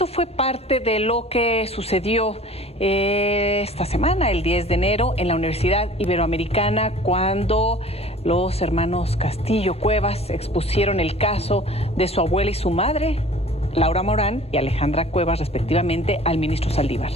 esto fue parte de lo que sucedió esta semana, el 10 de enero, en la Universidad Iberoamericana, cuando los hermanos Castillo Cuevas expusieron el caso de su abuela y su madre, Laura Morán y Alejandra Cuevas, respectivamente, al ministro Saldívar.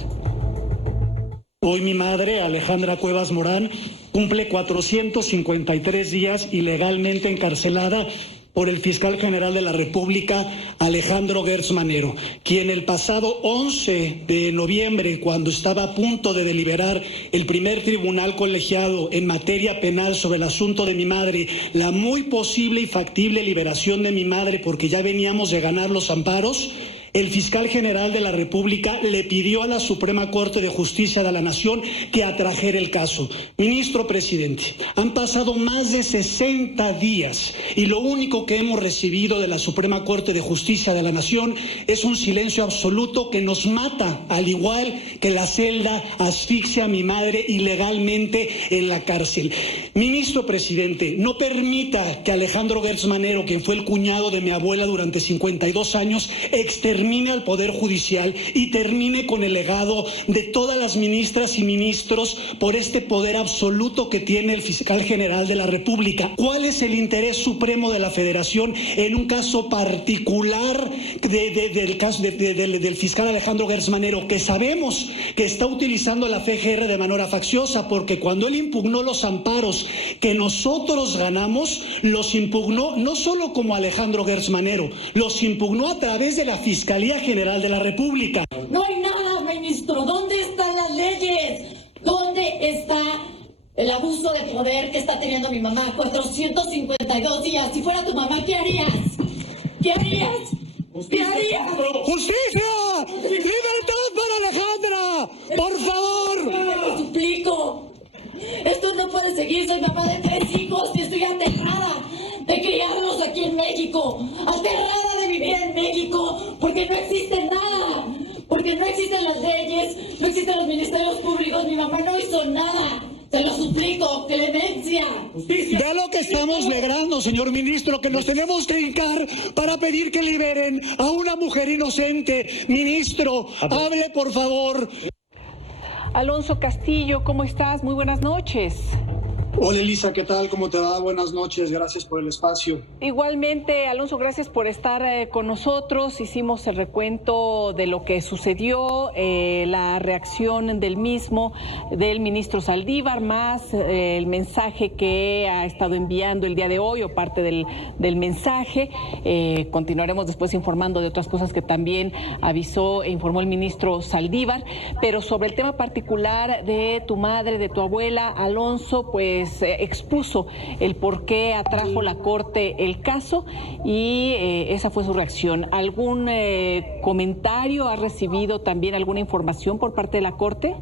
Hoy mi madre, Alejandra Cuevas Morán, cumple 453 días ilegalmente encarcelada por el fiscal general de la República, Alejandro Gertz Manero, quien el pasado 11 de noviembre, cuando estaba a punto de deliberar el primer tribunal colegiado en materia penal sobre el asunto de mi madre, la muy posible y factible liberación de mi madre, porque ya veníamos de ganar los amparos, el fiscal general de la República le pidió a la Suprema Corte de Justicia de la Nación que atrajera el caso. Ministro presidente, han pasado más de 60 días y lo único que hemos recibido de la Suprema Corte de Justicia de la Nación es un silencio absoluto que nos mata, al igual que la celda asfixia a mi madre ilegalmente en la cárcel. Ministro presidente, no permita que Alejandro Gertz Manero, quien fue el cuñado de mi abuela durante 52 años, termine al Poder Judicial y termine con el legado de todas las ministras y ministros por este poder absoluto que tiene el fiscal general de la República. ¿Cuál es el interés supremo de la Federación en un caso particular del fiscal Alejandro Gertz Manero, que sabemos que está utilizando la FGR de manera facciosa, porque cuando él impugnó los amparos que nosotros ganamos, los impugnó no solo como Alejandro Gertz Manero, los impugnó a través de la Fiscalía General de la República. No hay nada, ministro. ¿Dónde están las leyes? ¿Dónde está el abuso de poder que está teniendo mi mamá? 452 días. Si fuera tu mamá, ¿qué harías? ¿Qué harías? ¿Qué harías? ¡Justicia! ¡Libertad para Alejandra! ¡Por favor! Te lo suplico. Esto no puede seguir. Soy mamá de 3 hijos y estoy aterrada de criarlos aquí en México, aterrada de vivir en México, porque no existe nada, porque no existen las leyes, no existen los ministerios públicos, mi mamá no hizo nada. Se lo suplico, clemencia. Vea lo que estamos logrando, señor ministro, que nos tenemos que hincar para pedir que liberen a una mujer inocente. Ministro, hable por favor. Alonso Castillo, ¿cómo estás? Muy buenas noches. Hola Elisa, ¿qué tal? ¿Cómo te va? Buenas noches, gracias por el espacio. Igualmente, Alonso, gracias por estar con nosotros. Hicimos el recuento de lo que sucedió, la reacción del mismo, del ministro Saldívar, más el mensaje que ha estado enviando el día de hoy, o parte del mensaje. Continuaremos después informando de otras cosas que también avisó e informó el ministro Saldívar, pero sobre el tema particular de tu madre, de tu abuela, Alonso, pues expuso el por qué atrajo la Corte el caso y esa fue su reacción. ¿Algún comentario? ¿Ha recibido también alguna información por parte de la Corte?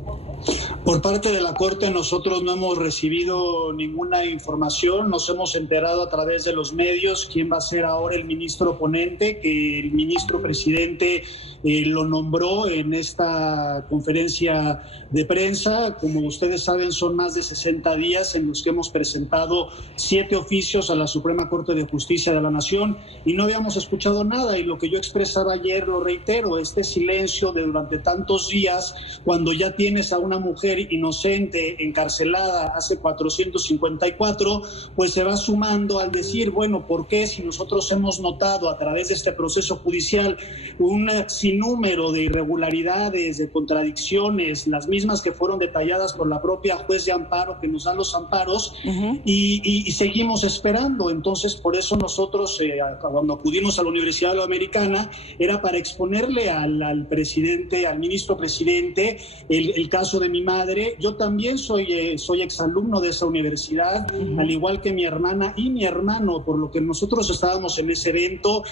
Por parte de la Corte nosotros no hemos recibido ninguna información, nos hemos enterado a través de los medios quién va a ser ahora el ministro ponente, que el ministro presidente lo nombró en esta conferencia de prensa. Como ustedes saben, son más de 60 días en los que hemos presentado 7 oficios a la Suprema Corte de Justicia de la Nación y no habíamos escuchado nada, y lo que yo expresaba ayer lo reitero, este silencio de durante tantos días, cuando ya tienes a una mujer inocente encarcelada hace 454, pues se va sumando al decir, bueno, ¿por qué si nosotros hemos notado a través de este proceso judicial un sinnúmero de irregularidades, de contradicciones, las mismas que fueron detalladas por la propia juez de amparo que nos da los amparos, y seguimos esperando? Entonces, por eso nosotros, cuando acudimos a la Universidad Iberoamericana, era para exponerle al presidente, al ministro presidente, el caso de mi madre. Yo también soy exalumno de esa universidad, al igual que mi hermana y mi hermano, por lo que nosotros estábamos en ese evento.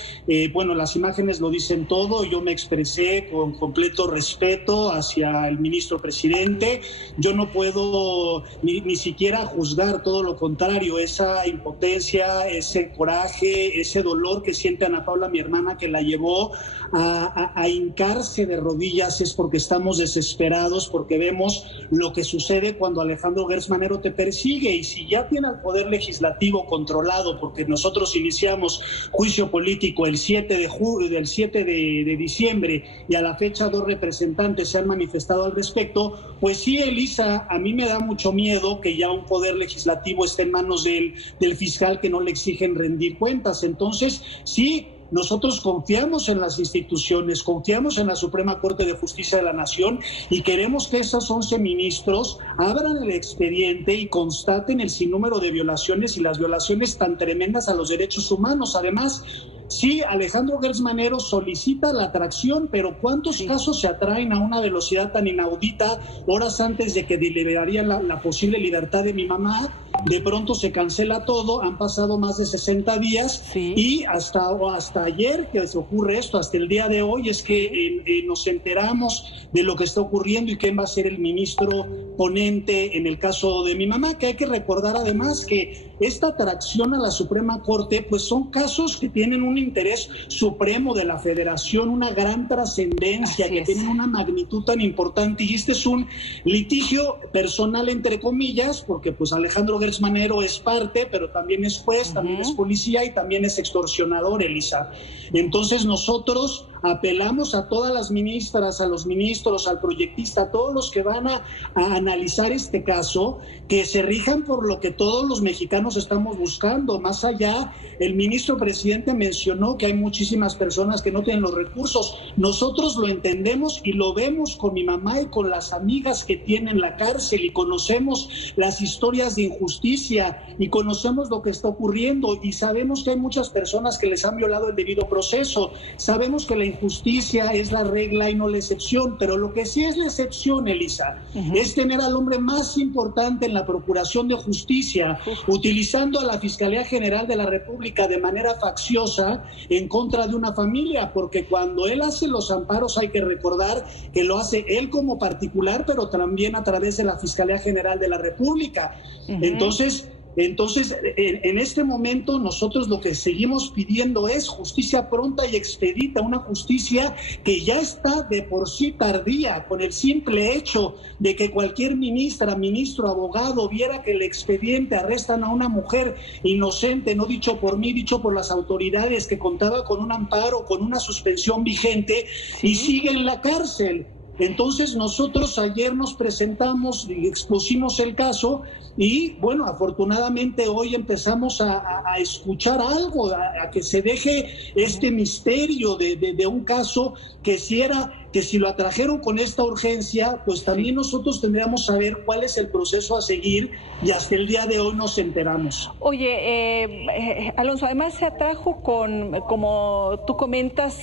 Bueno, las imágenes lo dicen todo. Yo me expresé con completo respeto hacia el ministro presidente. Yo no puedo ni siquiera juzgar, todo lo contrario, esa impotencia, ese coraje, ese dolor que siente Ana Paula, mi hermana, que la llevó a hincarse de rodillas, es porque estamos desesperados, porque vemos lo que sucede cuando Alejandro Gertz Manero te persigue. Y si ya tiene al Poder Legislativo controlado, porque nosotros iniciamos juicio político el 7 de diciembre y a la fecha 2 representantes se han manifestado al respecto, pues sí, Elisa, a mí me da mucho miedo que ya un Poder Legislativo esté en manos del fiscal, que no le exigen rendir cuentas. Entonces, sí, nosotros confiamos en las instituciones, confiamos en la Suprema Corte de Justicia de la Nación y queremos que esos 11 ministros abran el expediente y constaten el sinnúmero de violaciones y las violaciones tan tremendas a los derechos humanos. Además, sí, Alejandro Gertz Manero solicita la atracción, pero ¿cuántos casos se atraen a una velocidad tan inaudita horas antes de que deliberaría la posible libertad de mi mamá? De pronto se cancela todo, han pasado más de 60 días y hasta ayer que se ocurre esto, hasta el día de hoy es que nos enteramos de lo que está ocurriendo y quién va a ser el ministro ponente en el caso de mi mamá, que hay que recordar además que esta atracción a la Suprema Corte pues son casos que tienen un interés supremo de la Federación, una gran trascendencia, que tienen una magnitud tan importante, y este es un litigio personal entre comillas, porque pues Alejandro Gertz Manero es parte, pero también es juez, también es policía y también es extorsionador, Elisa. Entonces nosotros apelamos a todas las ministras, a los ministros, al proyectista, a todos los que van a analizar este caso, que se rijan por lo que todos los mexicanos estamos buscando. Más allá, el ministro presidente mencionó que hay muchísimas personas que no tienen los recursos. Nosotros lo entendemos y lo vemos con mi mamá y con las amigas que tienen la cárcel, y conocemos las historias de injusticia y conocemos lo que está ocurriendo, y sabemos que hay muchas personas que les han violado el debido proceso. Sabemos que la injusticia es la regla y no la excepción, pero lo que sí es la excepción, Elisa, es tener al hombre más importante en la Procuración de Justicia utilizando a la Fiscalía General de la República de manera facciosa en contra de una familia, porque cuando él hace los amparos hay que recordar que lo hace él como particular, pero también a través de la Fiscalía General de la República. Entonces, en este momento nosotros lo que seguimos pidiendo es justicia pronta y expedita, una justicia que ya está de por sí tardía, con el simple hecho de que cualquier ministra, ministro, abogado viera que el expediente arrestan a una mujer inocente, no dicho por mí, dicho por las autoridades, que contaba con un amparo, con una suspensión vigente, y sigue en la cárcel. Entonces nosotros ayer nos presentamos y expusimos el caso, y bueno, afortunadamente hoy empezamos a escuchar algo, a que se deje este misterio de un caso que si lo atrajeron con esta urgencia, pues también nosotros tendríamos que saber cuál es el proceso a seguir, y hasta el día de hoy nos enteramos. Oye, Alonso, además se atrajo como tú comentas,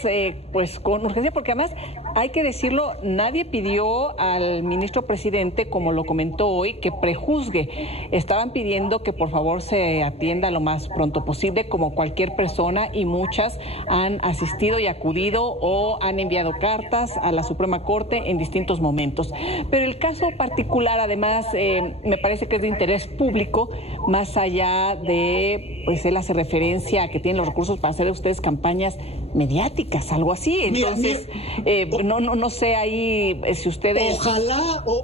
pues con urgencia, porque además hay que decirlo, nadie pidió al ministro presidente, como lo comentó hoy, que prejuzgue. Estaban pidiendo que por favor se atienda lo más pronto posible, como cualquier persona, y muchas han asistido y acudido o han enviado cartas a la Suprema Corte en distintos momentos. Pero el caso particular, además, me parece que es de interés público, más allá de, pues él hace referencia a que tienen los recursos para hacer ustedes campañas mediáticas, algo así. Entonces, no sé ahí si ustedes...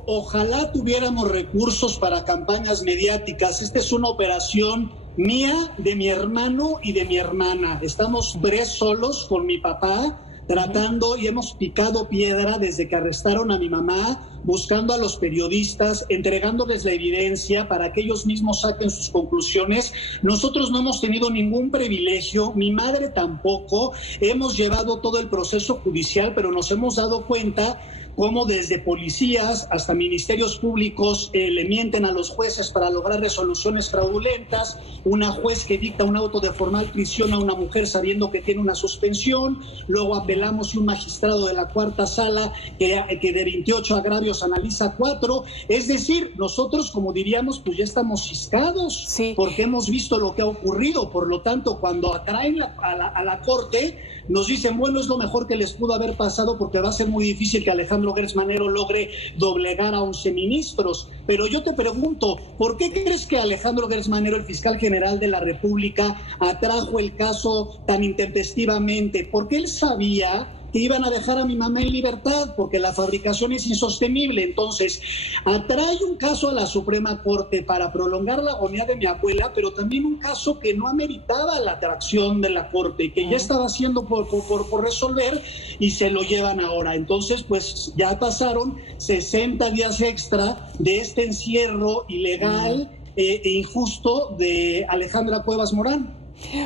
Ojalá tuviéramos recursos para campañas mediáticas. Esta es una operación mía, de mi hermano y de mi hermana. Estamos 3 solos con mi papá, tratando, y hemos picado piedra desde que arrestaron a mi mamá, buscando a los periodistas, entregándoles la evidencia para que ellos mismos saquen sus conclusiones. Nosotros no hemos tenido ningún privilegio, mi madre tampoco. Hemos llevado todo el proceso judicial, pero nos hemos dado cuenta cómo desde policías hasta ministerios públicos le mienten a los jueces para lograr resoluciones fraudulentas. Una juez que dicta un auto de formal prisión a una mujer sabiendo que tiene una suspensión. Luego apelamos y un magistrado de la cuarta sala que de 28 agravios analiza 4. Es decir, nosotros, como diríamos, pues ya estamos ciscados, porque hemos visto lo que ha ocurrido. Por lo tanto, cuando atraen a la Corte, nos dicen, bueno, es lo mejor que les pudo haber pasado, porque va a ser muy difícil que Alejandro Gertz Manero logre doblegar a 11 ministros. Pero yo te pregunto, ¿por qué crees que Alejandro Gertz Manero, el fiscal general de la República, atrajo el caso tan intempestivamente? Porque él sabía que iban a dejar a mi mamá en libertad porque la fabricación es insostenible. Entonces, atrae un caso a la Suprema Corte para prolongar la agonía de mi abuela, pero también un caso que no ameritaba la atracción de la Corte, que ya estaba haciendo por resolver, y se lo llevan ahora. Entonces, pues ya pasaron 60 días extra de este encierro ilegal e injusto de Alejandra Cuevas Morán.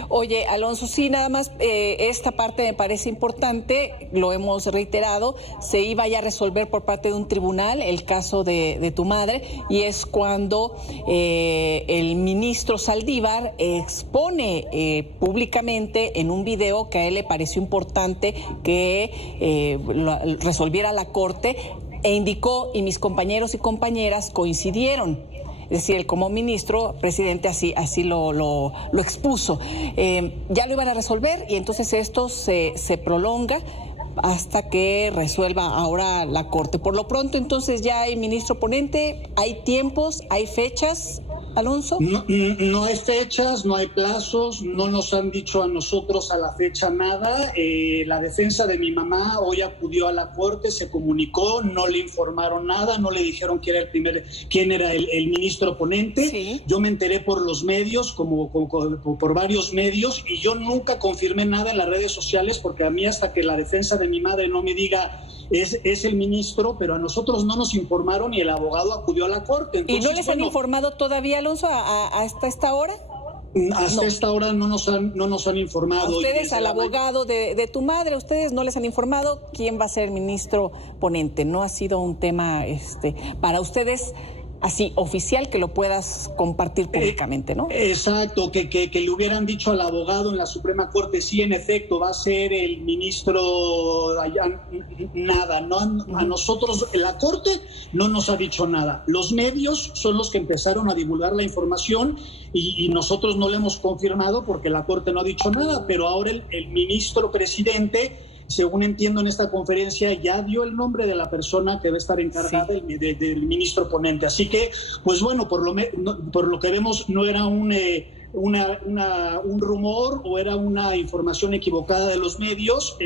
Oye, Alonso, sí, nada más esta parte me parece importante, lo hemos reiterado, se iba ya a resolver por parte de un tribunal el caso de tu madre, y es cuando el ministro Saldívar expone públicamente en un video que a él le pareció importante que resolviera la Corte, e indicó, y mis compañeros y compañeras coincidieron. Es decir, él como ministro, presidente, así lo expuso. Ya lo iban a resolver y entonces esto se prolonga hasta que resuelva ahora la Corte. Por lo pronto, entonces, ya hay ministro ponente, hay tiempos, hay fechas, Alonso. No hay fechas, no hay plazos, no nos han dicho a nosotros a la fecha nada. La defensa de mi mamá hoy acudió a la Corte, se comunicó, no le informaron nada, no le dijeron quién era el ministro ponente. Sí. Yo me enteré por los medios, por varios medios, y yo nunca confirmé nada en las redes sociales, porque a mí, hasta que la defensa de mi madre no me diga es el ministro, pero a nosotros no nos informaron y el abogado acudió a la Corte. Entonces, ¿y no les han informado todavía, Alonso, hasta esta hora? Hasta esta hora no nos han informado. ¿A ustedes, al abogado de tu madre, ustedes no les han informado quién va a ser el ministro ponente? ¿No ha sido un tema para ustedes así oficial que lo puedas compartir públicamente, ¿no? Exacto, que le hubieran dicho al abogado en la Suprema Corte, sí, en efecto, va a ser el ministro allá, nada, no, a nosotros, la Corte no nos ha dicho nada. Los medios son los que empezaron a divulgar la información y nosotros no le hemos confirmado porque la Corte no ha dicho nada, pero ahora el ministro presidente, según entiendo en esta conferencia, ya dio el nombre de la persona que va a estar encargada del ministro ponente. Así que, pues bueno, por lo que vemos, no era un rumor o era una información equivocada de los medios,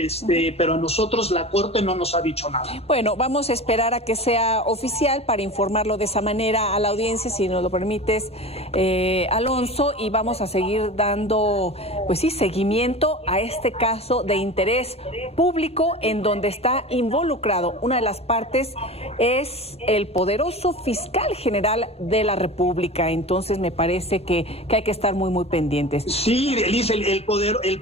pero a nosotros la Corte no nos ha dicho nada. Bueno, vamos a esperar a que sea oficial para informarlo de esa manera a la audiencia, si nos lo permites, Alonso, y vamos a seguir dando, pues sí, seguimiento a este caso de interés público en donde está involucrado. Una de las partes es el poderoso fiscal general de la República. Entonces me parece que hay que estar muy pendientes. Sí, Elisa, el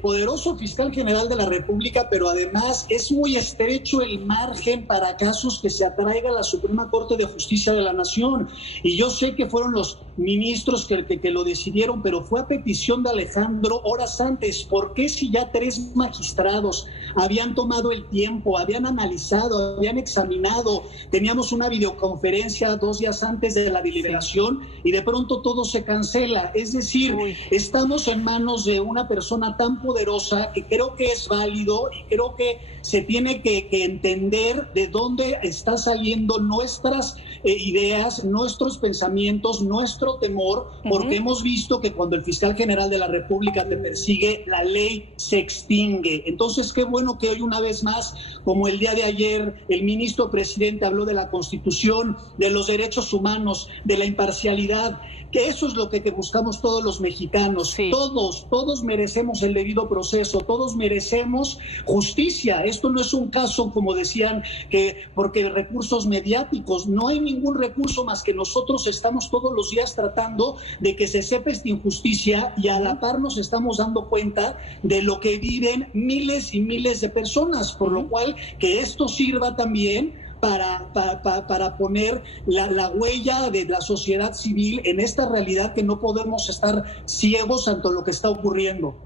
poderoso fiscal general de la República, pero además es muy estrecho el margen para casos que se atraiga a la Suprema Corte de Justicia de la Nación. Y yo sé que fueron los ministros que lo decidieron, pero fue a petición de Alejandro horas antes. ¿Por qué, si ya 3 magistrados habían tomado el tiempo, habían analizado, habían examinado, teníamos una videoconferencia 2 días antes de la deliberación, y de pronto todo se cancela? Es decir, estamos en manos de una persona tan poderosa que creo que es válido y creo que se tiene que entender de dónde está saliendo nuestras ideas, nuestros pensamientos, nuestro temor, porque hemos visto que cuando el fiscal general de la República te persigue, la ley se extingue. Entonces, qué bueno que hoy, una vez más, como el día de ayer, el ministro presidente habló de la Constitución, de los derechos humanos, de la imparcialidad, que eso es lo que buscamos todos los mexicanos. Sí. Todos merecemos el debido proceso, todos merecemos justicia. Esto no es un caso, como decían, que porque recursos mediáticos, no hay ningún recurso más que nosotros estamos todos los días tratando de que se sepa esta injusticia, y a la par nos estamos dando cuenta de lo que viven miles y miles de personas, por lo cual que esto sirva también para poner la huella de la sociedad civil en esta realidad, que no podemos estar ciegos ante lo que está ocurriendo.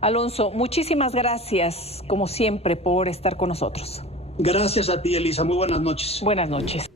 Alonso, muchísimas gracias, como siempre, por estar con nosotros. Gracias a ti, Elisa. Muy buenas noches. Buenas noches.